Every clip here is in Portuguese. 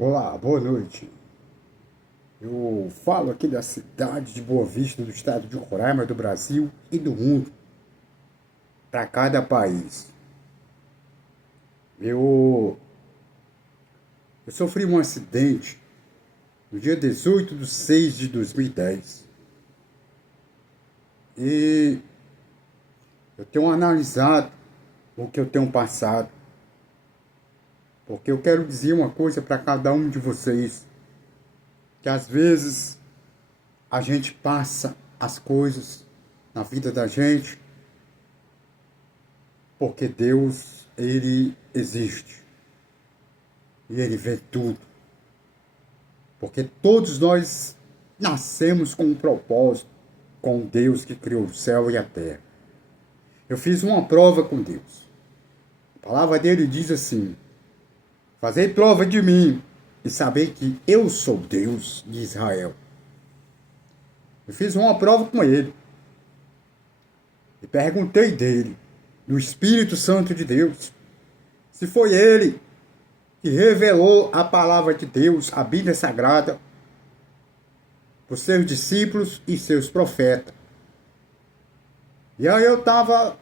Olá, boa noite. Eu falo aqui da cidade de Boa Vista, do estado de Roraima, do Brasil e do mundo, para cada país. Eu, eu sofri um acidente no dia 18/6/2010 e eu tenho analisado o que eu tenho passado, porque eu quero dizer uma coisa para cada um de vocês, que às vezes a gente passa as coisas na vida da gente porque Deus, ele existe e ele vê tudo. Porque todos nós nascemos com um propósito, com Deus que criou o céu e a terra. Eu fiz uma prova com Deus. A palavra dele diz assim: fazei prova de mim e saber que eu sou Deus de Israel. Eu fiz uma prova com ele e perguntei dele, do Espírito Santo de Deus, se foi ele que revelou a palavra de Deus, a Bíblia Sagrada, para os seus discípulos e seus profetas. E aí eu tava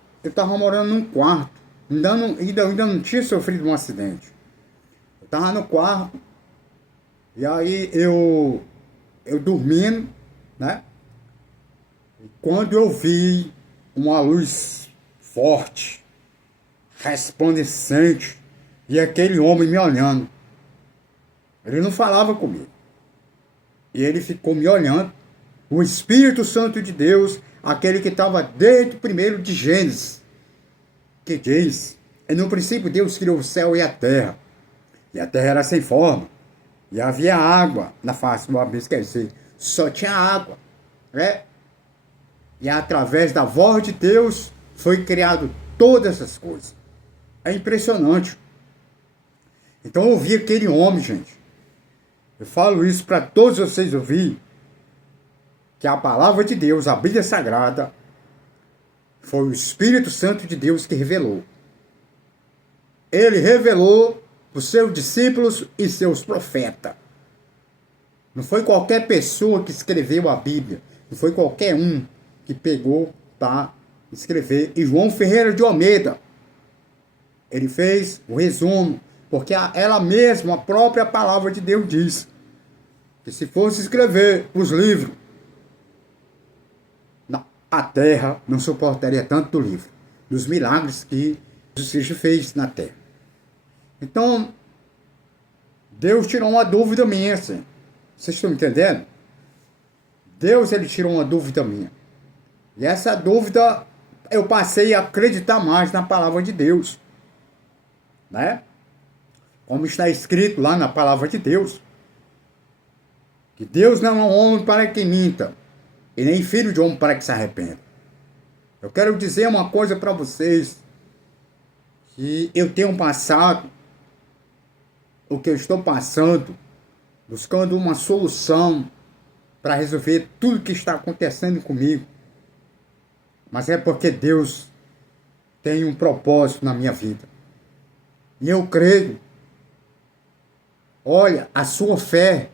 morando num quarto, ainda não tinha sofrido um acidente. Eu estava no quarto, e aí eu dormindo, né? E quando eu vi uma luz forte, resplandecente, e aquele homem me olhando. Ele não falava comigo. E ele ficou me olhando. O Espírito Santo de Deus, aquele que estava desde o primeiro de Gênesis, que diz: e no princípio Deus criou o céu e a terra era sem forma, e havia água na face do abismo, quer dizer, só tinha água, né? E através da voz de Deus foi criado todas essas coisas. É impressionante. Então eu ouvi aquele homem, gente. Eu falo isso para todos vocês ouvirem, que a palavra de Deus, a Bíblia Sagrada, foi o Espírito Santo de Deus que revelou. Ele revelou para os seus discípulos e seus profetas. Não foi qualquer pessoa que escreveu a Bíblia. Não foi qualquer um que pegou para escrever. E João Ferreira de Almeida, ele fez o resumo, porque ela mesma, a própria palavra de Deus diz que se fosse escrever os livros, a terra não suportaria tanto do livro, dos milagres que Jesus fez na terra. Então, Deus tirou uma dúvida minha, assim. Vocês estão entendendo? Deus, ele tirou uma dúvida minha. E essa dúvida, eu passei a acreditar mais na palavra de Deus, né? Como está escrito lá na palavra de Deus, que Deus não é um homem para que minta, e nem filho de homem para que se arrependa. Eu quero dizer uma coisa para vocês, que eu tenho passado, o que eu estou passando, buscando uma solução para resolver tudo que está acontecendo comigo. Mas é porque Deus tem um propósito na minha vida. E eu creio. Olha, a sua fé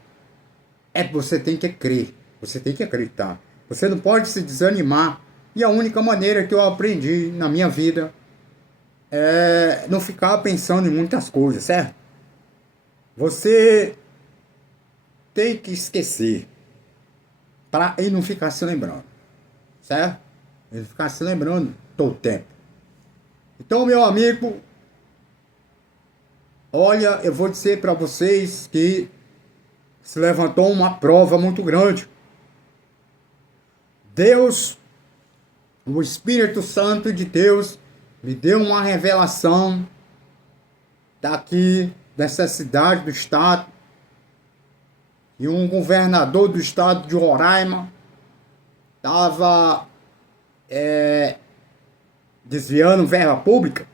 é que você tem que crer. Você tem que acreditar. Você não pode se desanimar. E a única maneira que eu aprendi na minha vida é não ficar pensando em muitas coisas, certo? Você tem que esquecer para ele não ficar se lembrando, certo? Ele ficar se lembrando todo o tempo. Então, meu amigo, olha, eu vou dizer para vocês que se levantou uma prova muito grande. Deus, o Espírito Santo de Deus, me deu uma revelação daqui, dessa cidade, do estado, e um governador do estado de Roraima estava desviando verba pública.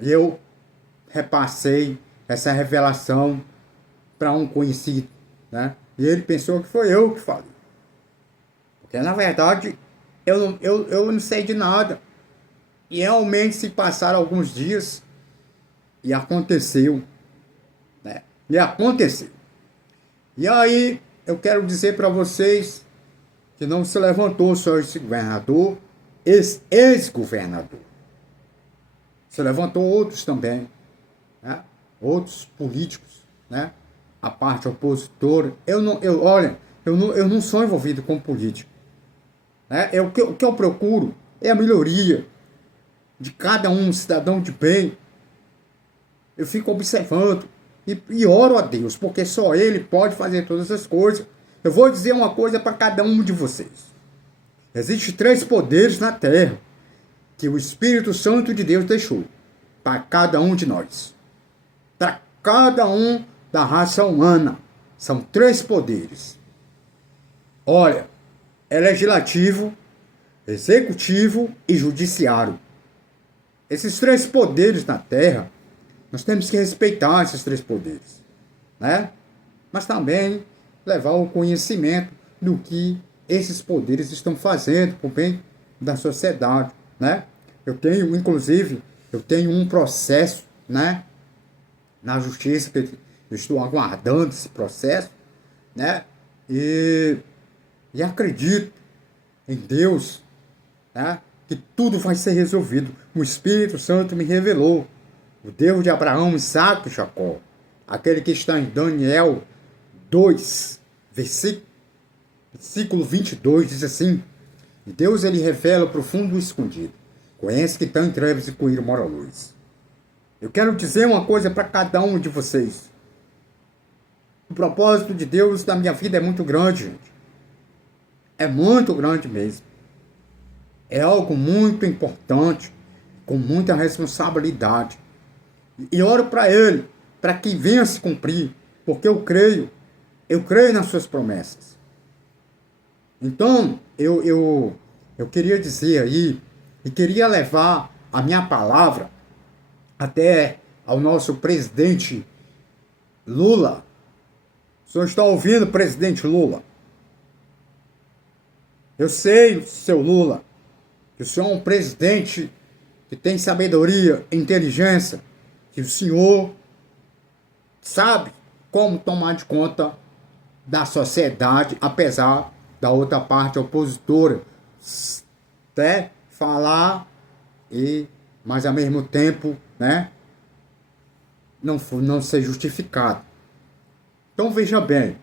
E eu repassei essa revelação para um conhecido, né? E ele pensou que foi eu que falei. Porque na verdade eu não sei de nada. E realmente se passaram alguns dias e aconteceu, né? E aconteceu. E aí, eu quero dizer para vocês que não se levantou só esse governador, esse ex-governador. Se levantou outros também, né? Outros políticos, né? A parte opositora. Olha, eu não sou envolvido com política. Né? O que eu procuro é a melhoria de cada um cidadão de bem. Eu fico observando e oro a Deus, porque só Ele pode fazer todas as coisas. Eu vou dizer uma coisa para cada um de vocês. Existem 3 poderes na terra que o Espírito Santo de Deus deixou para cada um de nós. Para cada um da raça humana. São 3 poderes. Olha, é legislativo, executivo e judiciário. Esses 3 poderes na terra, nós temos que respeitar esses 3 poderes, né? Mas também levar o conhecimento do que esses poderes estão fazendo para o bem da sociedade, né? Inclusive, eu tenho um processo, né, na justiça, que eu estou aguardando esse processo, né? E acredito em Deus, né, que tudo vai ser resolvido. O Espírito Santo me revelou. O Deus de Abraão, Isaque e Jacó. Aquele que está em Daniel 2, versículo 22, diz assim: e Deus, ele revela o profundo e escondido. Conhece que está em trevas e com ele mora a luz. Eu quero dizer uma coisa para cada um de vocês. O propósito de Deus na minha vida é muito grande, gente. É muito grande mesmo. É algo muito importante, com muita responsabilidade. E oro para Ele, para que venha a se cumprir, porque eu creio nas suas promessas. Então, eu queria dizer aí, e queria levar a minha palavra até ao nosso presidente Lula. O senhor está ouvindo, presidente Lula? Eu sei, seu Lula, que o senhor é um presidente que tem sabedoria, inteligência, que o senhor sabe como tomar de conta da sociedade, apesar da outra parte opositora, até falar, mas ao mesmo tempo, né, não ser justificado. Então veja bem,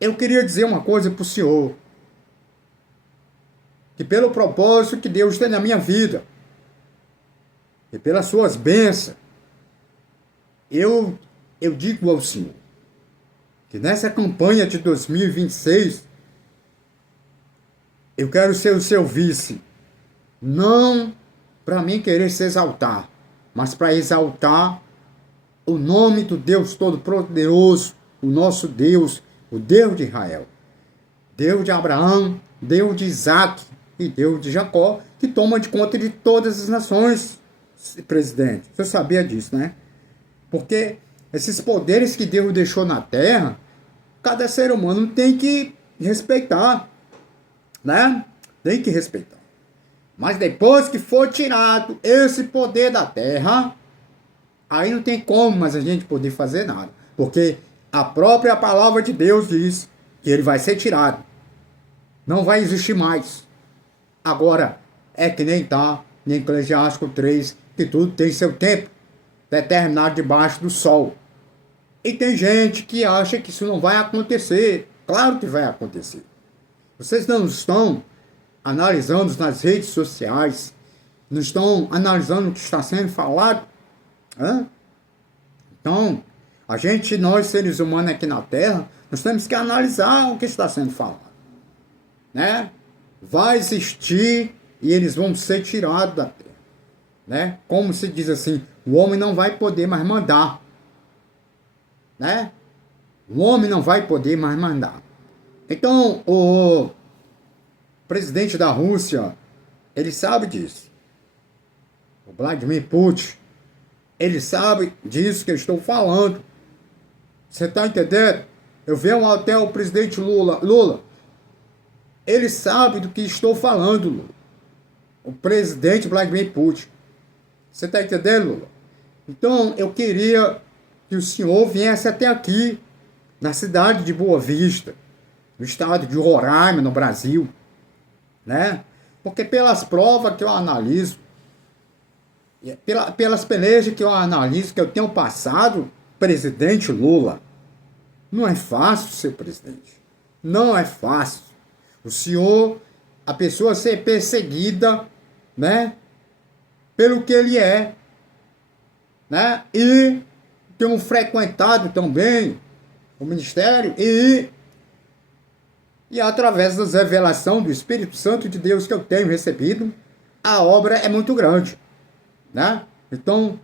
eu queria dizer uma coisa para o senhor, que pelo propósito que Deus tem na minha vida, e pelas suas bênçãos, eu digo ao senhor, que nessa campanha de 2026, eu quero ser o seu vice, não para mim querer se exaltar, mas para exaltar o nome do Deus Todo-Poderoso, o nosso Deus, o Deus de Israel, Deus de Abraão, Deus de Isaque e Deus de Jacó, que toma de conta de todas as nações, presidente. Você sabia disso, né? Porque esses poderes que Deus deixou na terra, cada ser humano tem que respeitar, né? Tem que respeitar. Mas depois que for tirado esse poder da terra, aí não tem como mais a gente poder fazer nada. Porque a própria palavra de Deus diz que ele vai ser tirado. Não vai existir mais. Agora, é que nem está em Eclesiástico 3, que tudo tem seu tempo determinado debaixo do sol. E tem gente que acha que isso não vai acontecer. Claro que vai acontecer. Vocês não estão analisando nas redes sociais, não estão analisando o que está sendo falado? Hã? Então, nós seres humanos aqui na Terra, nós temos que analisar o que está sendo falado, né? Vai existir e eles vão ser tirados da Terra, né? Como se diz assim, o homem não vai poder mais mandar, né? O homem não vai poder mais mandar. Então, o presidente da Rússia, ele sabe disso. O Vladimir Putin, ele sabe disso que eu estou falando. Você está entendendo? Eu venho até o presidente Lula. Ele sabe do que estou falando, Lula. O presidente Vladimir Putin. Você está entendendo, Lula? Então, eu queria que o senhor viesse até aqui, na cidade de Boa Vista, no estado de Roraima, no Brasil, né? Porque pelas provas que eu analiso, pelas pelejas que eu analiso, que eu tenho passado, presidente Lula, não é fácil ser presidente. Não é fácil. O senhor, a pessoa ser perseguida, né? Pelo que ele é, né? E tenho frequentado também o ministério e através das revelações do Espírito Santo de Deus que eu tenho recebido, a obra é muito grande, né? Então,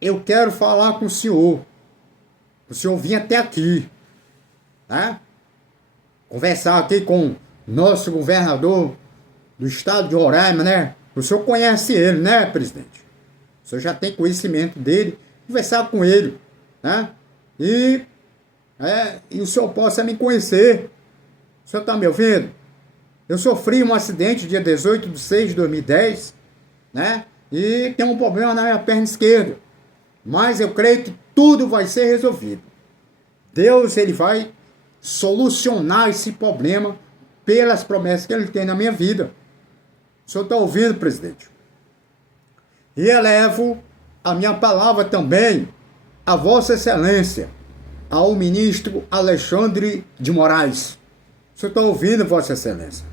eu quero falar com o senhor vir até aqui, né? Conversar aqui com o nosso governador do estado de Roraima, né? O senhor conhece ele, né, presidente? O senhor já tem conhecimento dele, conversar com ele, né? E o senhor possa me conhecer. O senhor está me ouvindo? Eu sofri um acidente dia 18/6/2010, né? E tem um problema na minha perna esquerda. Mas eu creio que tudo vai ser resolvido. Deus, ele vai solucionar esse problema pelas promessas que ele tem na minha vida. O senhor está ouvindo, presidente? E elevo a minha palavra também a Vossa Excelência, ao ministro Alexandre de Moraes. O senhor está ouvindo, Vossa Excelência?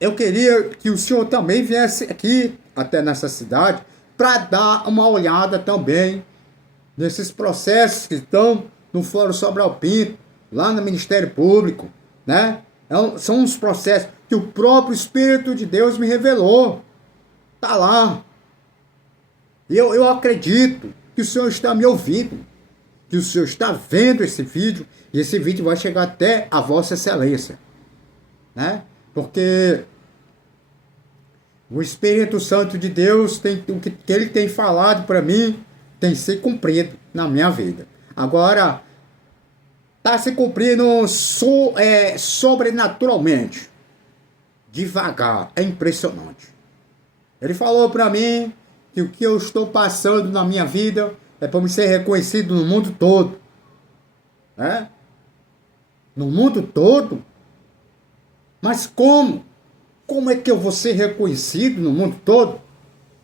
Eu queria que o senhor também viesse aqui, até nessa cidade, para dar uma olhada também nesses processos que estão no Fórum Sobral Pinto, lá no Ministério Público, né? São uns processos que o próprio Espírito de Deus me revelou. Está lá. E eu acredito que o senhor está me ouvindo, que o senhor está vendo esse vídeo, e esse vídeo vai chegar até a Vossa Excelência, né? Porque o Espírito Santo de Deus, o que ele tem falado para mim, tem se cumprido na minha vida. Agora, está se cumprindo sobrenaturalmente, devagar, é impressionante. Ele falou para mim que o que eu estou passando na minha vida é para me ser reconhecido no mundo todo, né? No mundo todo? Mas como? Como é que eu vou ser reconhecido no mundo todo,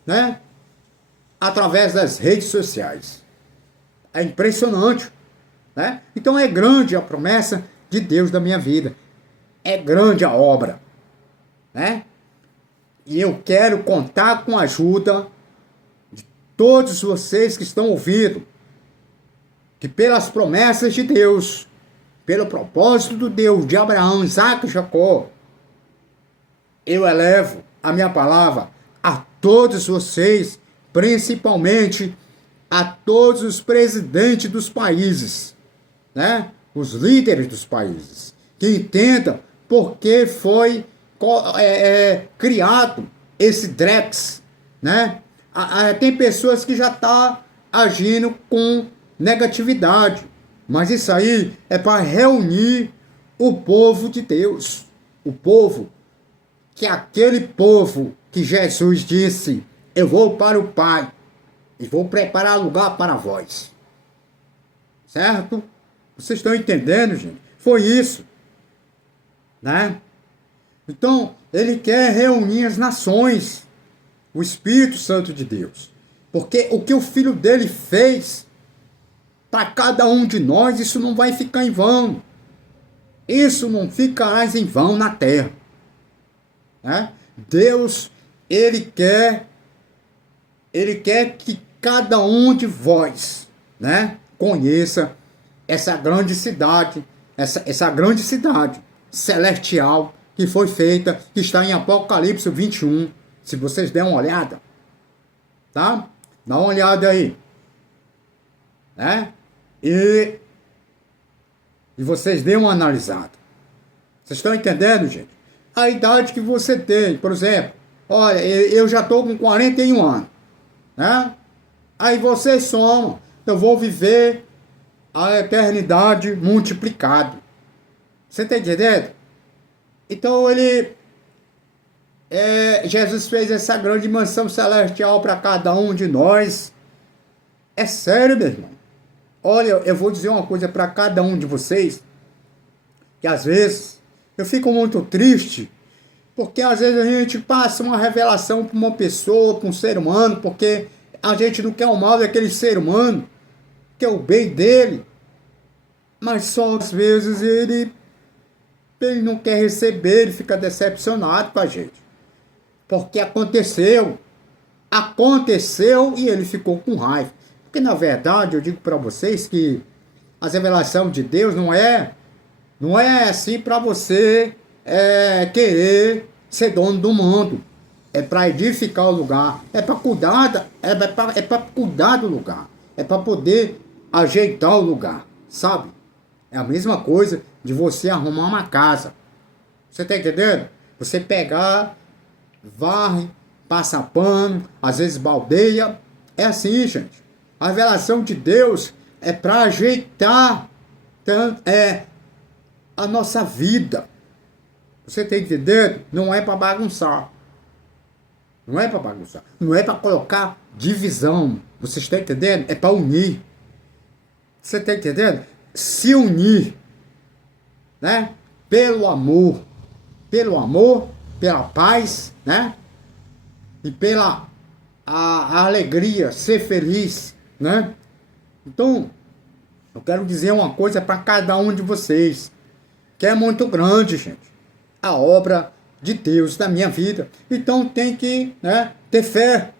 né? Através das redes sociais. É impressionante, né? Então é grande a promessa de Deus da minha vida. É grande a obra, né? E eu quero contar com a ajuda de todos vocês que estão ouvindo, que pelas promessas de Deus, pelo propósito do Deus de Abraão, Isaac e Jacó, eu elevo a minha palavra a todos vocês, principalmente a todos os presidentes dos países, né? Os líderes dos países, que entendam por que foi criado esse Drex, né? Tem pessoas que já estão agindo com negatividade, mas isso aí é para reunir o povo de Deus, o povo, que é aquele povo que Jesus disse: eu vou para o Pai e vou preparar lugar para vós. Certo? Vocês estão entendendo, gente? Foi isso, né? Então, ele quer reunir as nações, o Espírito Santo de Deus. Porque o que o Filho dele fez para cada um de nós, isso não vai ficar em vão. Isso não ficará em vão na terra, né? Deus, ele quer que cada um de vós, né, conheça essa grande cidade, essa grande cidade celestial que foi feita, que está em Apocalipse 21. Se vocês derem uma olhada, tá? Dá uma olhada aí, né? E vocês dêem uma analisada. Vocês estão entendendo, gente? A idade que você tem, por exemplo, olha, eu já estou com 41 anos, né? Aí você soma, eu vou viver a eternidade multiplicado. Você está entendendo? Então Jesus fez essa grande mansão celestial para cada um de nós. É sério, meu irmão. Olha, eu vou dizer uma coisa para cada um de vocês, que às vezes eu fico muito triste, porque às vezes a gente passa uma revelação para uma pessoa, para um ser humano, porque a gente não quer o mal daquele ser humano, quer o bem dele, mas só às vezes ele não quer receber, ele fica decepcionado com a gente. Porque aconteceu e ele ficou com raiva. Porque na verdade eu digo para vocês que a revelação de Deus não é assim para você querer ser dono do mundo. É para edificar o lugar, é para cuidar, para cuidar do lugar, é para poder ajeitar o lugar, sabe? É a mesma coisa de você arrumar uma casa. Você tá entendendo? Você pegar, varre, passa pano, às vezes baldeia. É assim, gente. A revelação de Deus é para ajeitar a nossa vida. Você tá entendendo? Não é para bagunçar. Não é para bagunçar. Não é para colocar divisão. Você está entendendo? É para unir. Você está entendendo? Se unir, né? Pelo amor, pela paz, né? E pela a alegria, ser feliz, né? Então, eu quero dizer uma coisa para cada um de vocês, que é muito grande, gente, a obra de Deus na minha vida. Então tem que, né, ter fé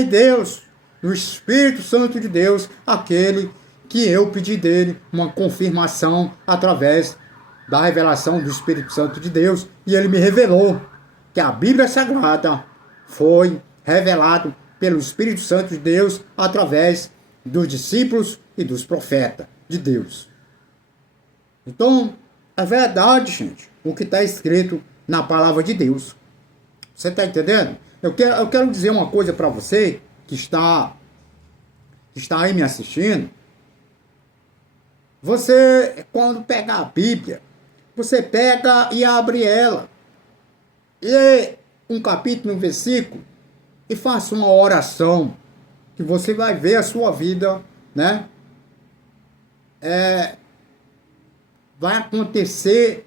em Deus, no Espírito Santo de Deus, aquele que eu pedi dele uma confirmação através da revelação do Espírito Santo de Deus, e ele me revelou que a Bíblia Sagrada foi revelado pelo Espírito Santo de Deus através dos discípulos e dos profetas de Deus. Então, é verdade, gente, o que está escrito na palavra de Deus. Você está entendendo? Eu quero dizer uma coisa para você que está aí me assistindo. Você, quando pegar a Bíblia, você pega e abre ela, lê um capítulo, um versículo, e faça uma oração, que você vai ver a sua vida, né? Vai acontecer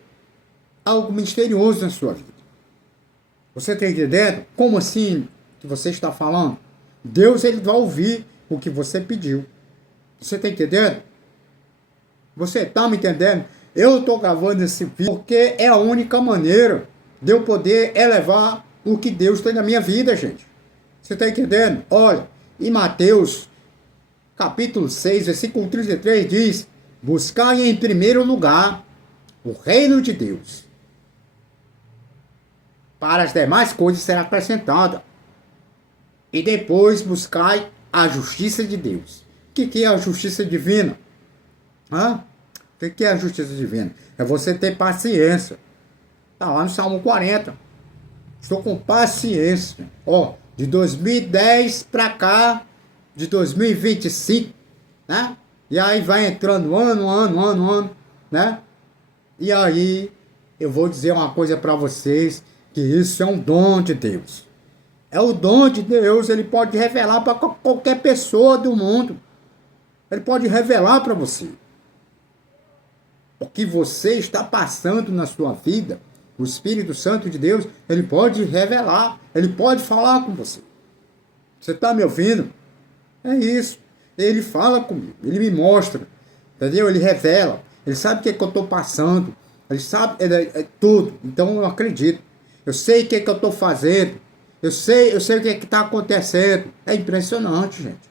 algo misterioso na sua vida. Você está entendendo? Como assim que você está falando? Deus, ele vai ouvir o que você pediu. Você está entendendo? Você está me entendendo? Eu estou gravando esse vídeo porque é a única maneira de eu poder elevar o que Deus tem na minha vida, gente. Você está entendendo? Olha, em Mateus, capítulo 6, versículo 33, diz: buscai em primeiro lugar o reino de Deus. Para as demais coisas será acrescentada. E depois buscai a justiça de Deus. O que é a justiça divina? O que é a justiça divina? É você ter paciência. Está lá no Salmo 40. Estou com paciência. De 2010 para cá, de 2025, né? E aí vai entrando ano, né? E aí eu vou dizer uma coisa para vocês, que isso é um dom de Deus. É o dom de Deus, ele pode revelar para qualquer pessoa do mundo. Ele pode revelar para você. O que você está passando na sua vida, o Espírito Santo de Deus, ele pode revelar, ele pode falar com você. Você está me ouvindo? É isso. Ele fala comigo, ele me mostra, entendeu? Ele revela, ele sabe o que eu estou passando, ele sabe tudo. Então eu acredito. Eu sei o que eu estou fazendo, eu sei o que está acontecendo. É impressionante, gente.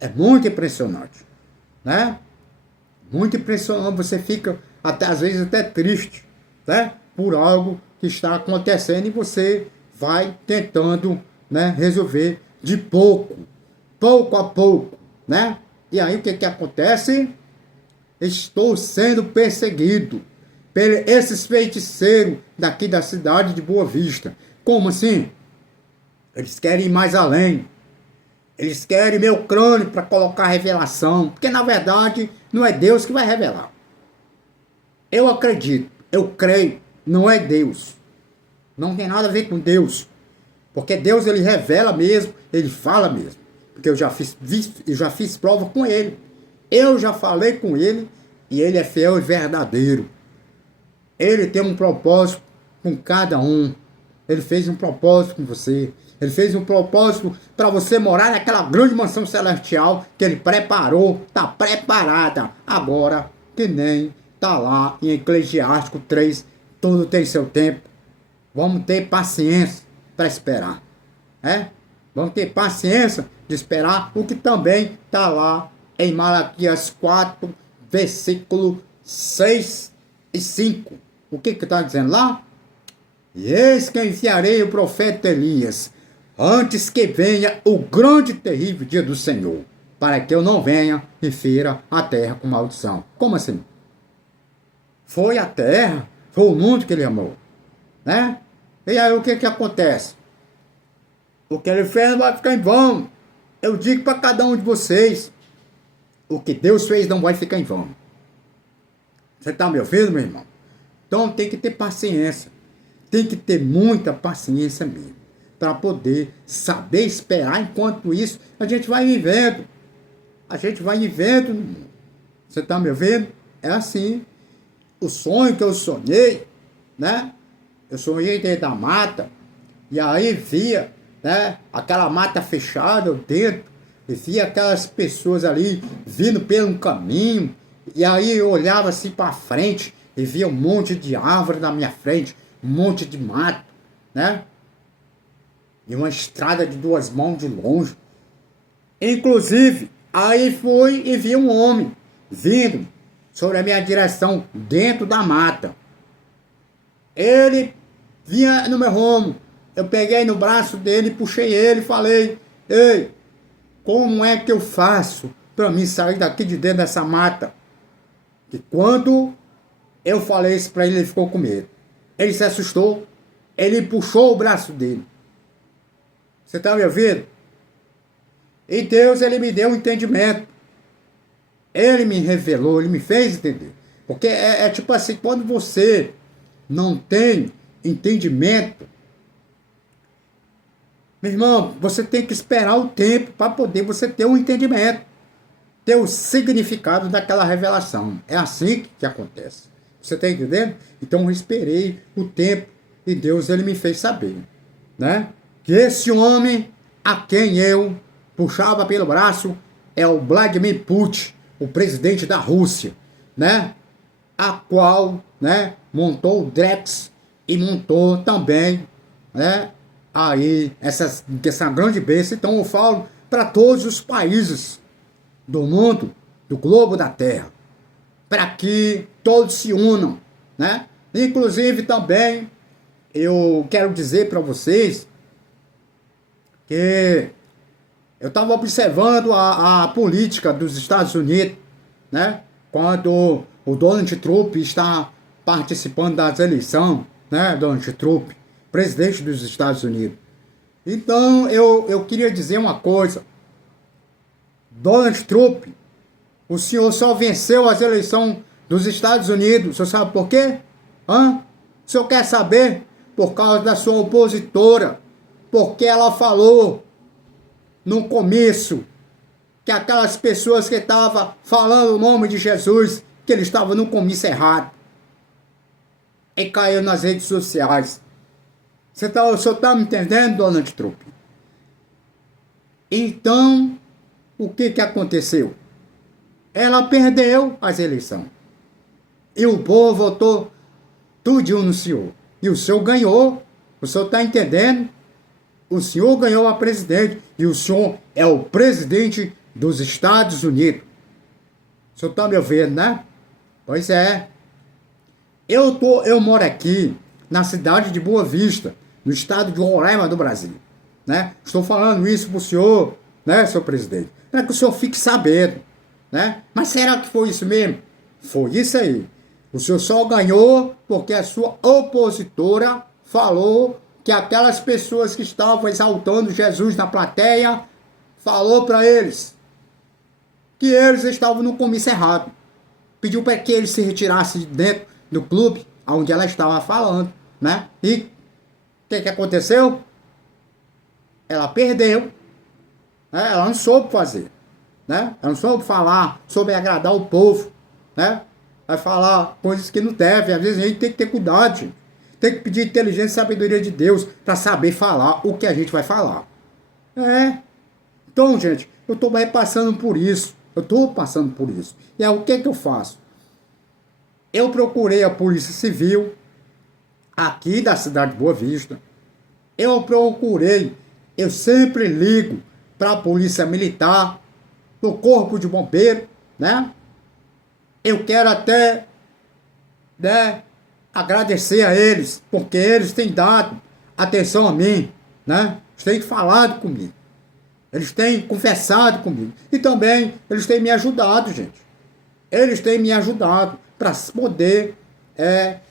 É muito impressionante, né? Muito impressionante. Você fica, até, às vezes, até triste, né? Por algo que está acontecendo, e você vai tentando, né, resolver de pouco a pouco, né? E aí o que acontece? Estou sendo perseguido por esses feiticeiros daqui da cidade de Boa Vista. Como assim? Eles querem ir mais além. Eles querem meu crânio para colocar revelação. Porque na verdade não é Deus que vai revelar. Eu acredito, eu creio, não é Deus. Não tem nada a ver com Deus. Porque Deus, ele revela mesmo, ele fala mesmo. Porque eu já fiz prova com ele. Eu já falei com ele e ele é fiel e verdadeiro. Ele tem um propósito com cada um. Ele fez um propósito com você. Ele fez um propósito para você morar naquela grande mansão celestial que ele preparou, está preparada agora, que nem está lá em Eclesiástico 3, tudo tem seu tempo. Vamos ter paciência para esperar. Vamos ter paciência de esperar o que também está lá em Malaquias 4, versículo 6 e 5. O que está dizendo lá? E eis que enviarei o profeta Elias, antes que venha o grande e terrível dia do Senhor, para que eu não venha e fira a terra com maldição. Como assim? Foi a terra, foi o mundo que ele amou, né? E aí o que acontece? O que ele fez não vai ficar em vão. Eu digo para cada um de vocês, o que Deus fez não vai ficar em vão. Você está me ouvindo, meu irmão? Então tem que ter paciência. Tem que ter muita paciência mesmo. Para poder saber esperar. Enquanto isso, a gente vai vivendo. A gente vai vivendo. Você está me ouvindo? É assim. O sonho que eu sonhei, né? Eu sonhei dentro da mata. E aí via, né? Aquela mata fechada dentro. E via aquelas pessoas ali vindo pelo caminho. E aí eu olhava assim para frente. E via um monte de árvore na minha frente. Um monte de mato, né? E uma estrada de 2 mãos de longe. Inclusive, aí fui e vi um homem vindo sobre a minha direção, dentro da mata. Ele vinha no meu rumo. Eu peguei no braço dele, puxei ele e falei: ei, como é que eu faço para mim sair daqui de dentro dessa mata? E quando eu falei isso para ele, ele ficou com medo. Ele se assustou. Ele puxou o braço dele. Você está me ouvindo? E Deus, ele me deu um entendimento. Ele me revelou, ele me fez entender. Porque é tipo assim, quando você não tem entendimento, meu irmão, você tem que esperar o tempo para poder você ter um entendimento. Ter o significado daquela revelação. É assim que acontece. Você está entendendo? Então eu esperei o tempo e Deus, ele me fez saber, né? Que esse homem a quem eu puxava pelo braço é o Vladimir Putin, o presidente da Rússia, né? A qual, né, montou o Drex e montou também, né, aí essa grande besta. Então eu falo para todos os países do mundo, do globo da Terra, para que todos se unam, né? Inclusive também eu quero dizer para vocês que eu estava observando a política dos Estados Unidos, né? Quando o Donald Trump está participando das eleições, né? Donald Trump, presidente dos Estados Unidos. Então eu queria dizer uma coisa. Donald Trump, o senhor só venceu as eleições dos Estados Unidos. O senhor sabe por quê? O senhor quer saber? Por causa da sua opositora. Porque ela falou no começo que aquelas pessoas que estavam falando o nome de Jesus, que ele estava no comício errado. E caiu nas redes sociais. O senhor está me entendendo, Donald Trump? Então, o que aconteceu? Ela perdeu as eleições. E o povo votou tudinho no senhor. E o senhor ganhou. O senhor está entendendo? O senhor ganhou a presidente. E o senhor é o presidente dos Estados Unidos. O senhor está me ouvindo, né? Pois é. Eu moro aqui na cidade de Boa Vista, no estado de Roraima do Brasil, né? Estou falando isso para o senhor, né, senhor presidente? Para que o senhor fique sabendo, né? Mas será que foi isso mesmo? Foi isso aí. O senhor só ganhou porque a sua opositora falou que aquelas pessoas que estavam exaltando Jesus na plateia, falou para eles que eles estavam no comício errado. Pediu para que eles se retirassem de dentro do clube onde ela estava falando, né? E o que aconteceu? Ela perdeu, né? Ela não soube fazer. né? Eu não soube falar sobre agradar o povo, né? Vai falar coisas que não devem. Às vezes a gente tem que ter cuidado, gente. Tem que pedir inteligência e sabedoria de Deus para saber falar o que a gente vai falar. É. Então, gente, eu estou passando por isso. Eu estou passando por isso. E aí, o que eu faço? Eu procurei a Polícia Civil aqui da cidade de Boa Vista. Eu sempre ligo para a Polícia Militar, pro Corpo de Bombeiro, né? Eu quero até, né, agradecer a eles, porque eles têm dado atenção a mim, né? Eles têm falado comigo. Eles têm conversado comigo. E também eles têm me ajudado, gente. Eles têm me ajudado para poder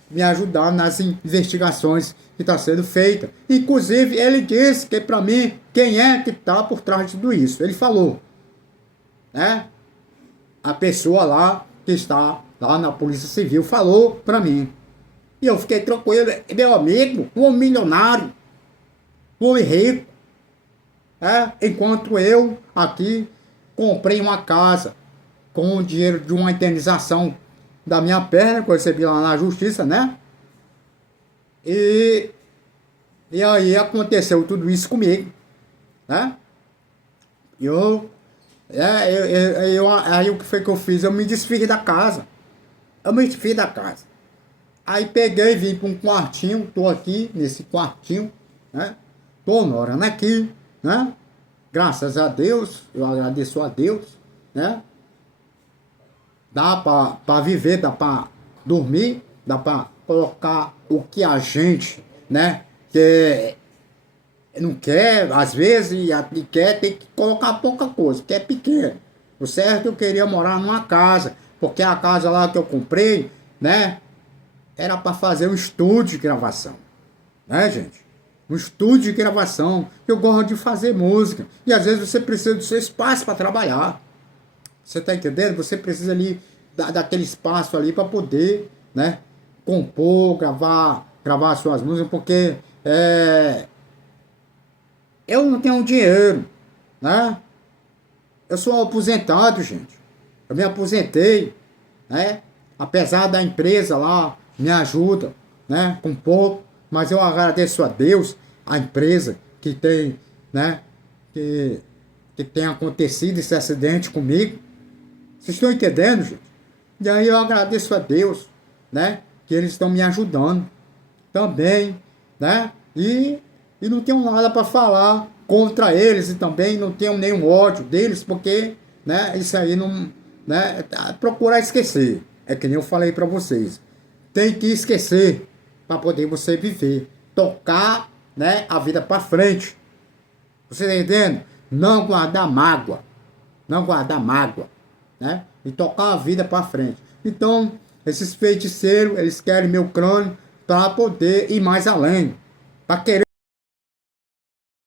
me ajudar nas investigações que estão sendo feitas. Inclusive, ele disse que para mim, quem é que está por trás de tudo isso? Ele falou, né? A pessoa lá que está lá na Polícia Civil falou para mim. E eu fiquei tranquilo. Meu amigo, um homem milionário, um homem rico. Enquanto eu aqui comprei uma casa com o dinheiro de uma indenização da minha perna, que eu recebi lá na justiça, né? E aí aconteceu tudo isso comigo, né? Aí o que foi que eu fiz? Eu me desfiz da casa. Aí peguei e vim para um quartinho, tô aqui nesse quartinho, né? Tô morando aqui, né? Graças a Deus, eu agradeço a Deus, né? Dá para viver, dá para dormir, dá para colocar o que a gente, né, não quer, às vezes, e quer, tem que colocar pouca coisa, que é pequeno. O certo, eu queria morar numa casa, porque a casa lá que eu comprei, né, era para fazer um estúdio de gravação, né, gente? Um estúdio de gravação. Eu gosto de fazer música, e às vezes você precisa do seu espaço para trabalhar. Você tá entendendo? Você precisa ali daquele espaço ali para poder, né, compor, gravar suas músicas, porque eu não tenho dinheiro, né? Eu sou aposentado, gente. Eu me aposentei, né? Apesar da empresa lá me ajuda, né, com pouco, mas eu agradeço a Deus, a empresa que tem, né, que tem acontecido esse acidente comigo. Vocês estão entendendo, gente? E aí eu agradeço a Deus, né, que eles estão me ajudando também, né? E não tenho nada para falar contra eles, e também não tenho nenhum ódio deles, porque, né, isso aí não, né, procurar esquecer. É que nem eu falei para vocês. Tem que esquecer para poder você viver, tocar, né, a vida para frente. Você tá entendendo? Não guardar mágoa, né? E tocar a vida para frente. Então, esses feiticeiros, eles querem meu crânio para poder ir mais além, para querer